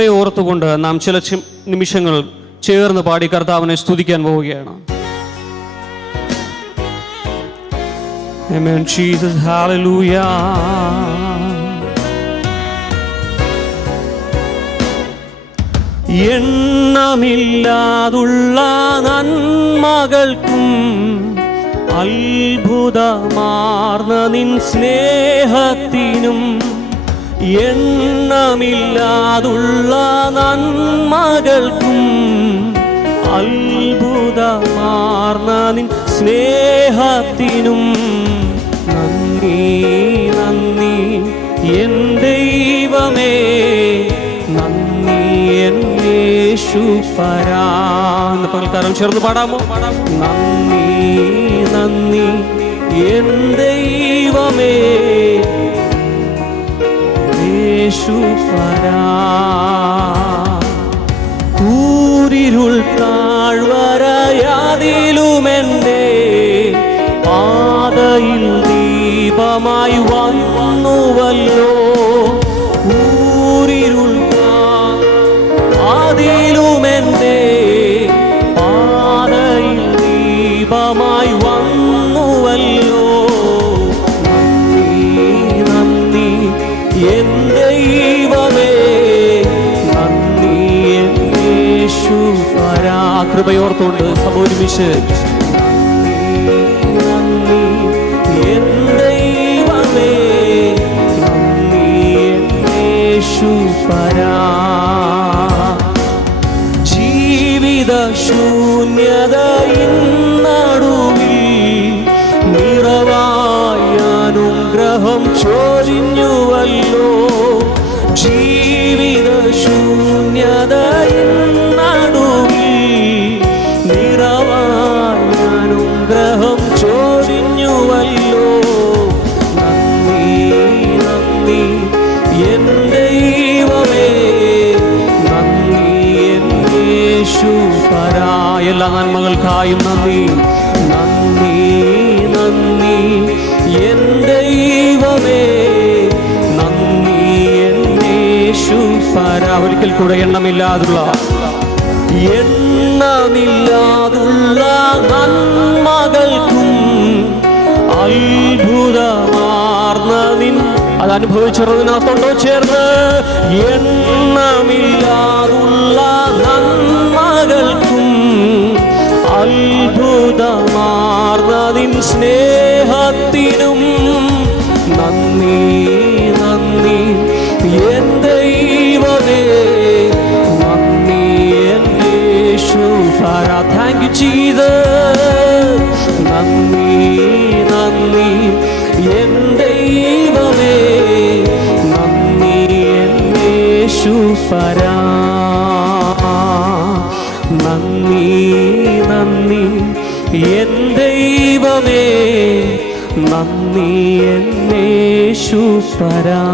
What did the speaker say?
ഓർത്തുകൊണ്ട് നാം ചില നിമിഷങ്ങൾ ചേർന്ന് പാടി കർത്താവിനെ സ്തുതിക്കാൻ പോവുകയാണ്. Amen, Jesus, hallelujah. എണ്ണമില്ലാതുള്ള നന്മകൾക്കും അത്ഭുതമാർന്ന നിൻ സ്നേഹത്തിനും, എണ്ണമില്ലാതുള്ള നന്മകൾക്കും അത്ഭുതമാർന്ന നിൻ സ്നേഹത്തിനും നന്ദി നന്ദി എൻ ദൈവമേ, നന്ദി എൻ യേശുപരാ. പകൽക്കാലം ചേർന്ന് പാടാമോ? നന്ദി നന്ദി എൻ ദൈവമേ, യേശുപരാ. കൂരിരുൾ താഴ്വരയാതിലുമെന്നെ പാതയിൽ ദീപമായി വന്നുവല്ലോ. കൂരിരുൾ അതിലുമെന്നെ പാതയിൽ ദീപമായി വന്നുവല്ലോ. നന്ദി നന്ദി എൻ ദൈവമേ, നന്ദി എൻ യേശുപരാ. കൃപയോർത്തുകൊണ്ട് സമോരുമിച്ച് നന്ദി എൻ ദൈവമേ, നന്ദി എൻ യേശുപരാ. ജീവിത ശൂന്യതയിൻ നടുവിൽ നിറവായ അനുഗ്രഹം ചൊരിഞ്ഞുവല്ലോ. ജീവിത ശൂന്യതയിൻ നടുവിൽ നിറവായ അനുഗ്രഹം ചൊരിഞ്ഞുവല്ലോ. നന്ദി നന്ദി എൻ ദൈവമേ, നന്ദി എൻ യേശുപരാ. എല്ലാ നന്മകൾക്കായും നന്ദി. നന്ദി നന്ദി എൻ ദൈവമേ, നന്ദി എൻ യേശുപരാ. ഒരിക്കൽ കൂടെ എണ്ണമില്ലാതുള്ള നന്മകൾക്കും അത്ഭുതമാർന്ന നിൻ, അത് അനുഭവിച്ചതിനകത്തോട്ടോ ചേർന്ന് എണ്ണമില്ലാതുള്ള നന്മകൾക്കും അത്ഭുതമാർന്ന നിൻ സ്നേഹത്തിനും നന്ദി നന്ദി എൻ ദൈവമേ, നന്ദി എൻ യേശുപരാ. Thank you Jesus. നന്ദി നന്ദി എൻ ദൈവമേ, നന്ദി എൻ യേശുപരാ. നന്ദി നന്ദി എൻ ദൈവമേ, നന്ദി എൻ യേശുപരാ.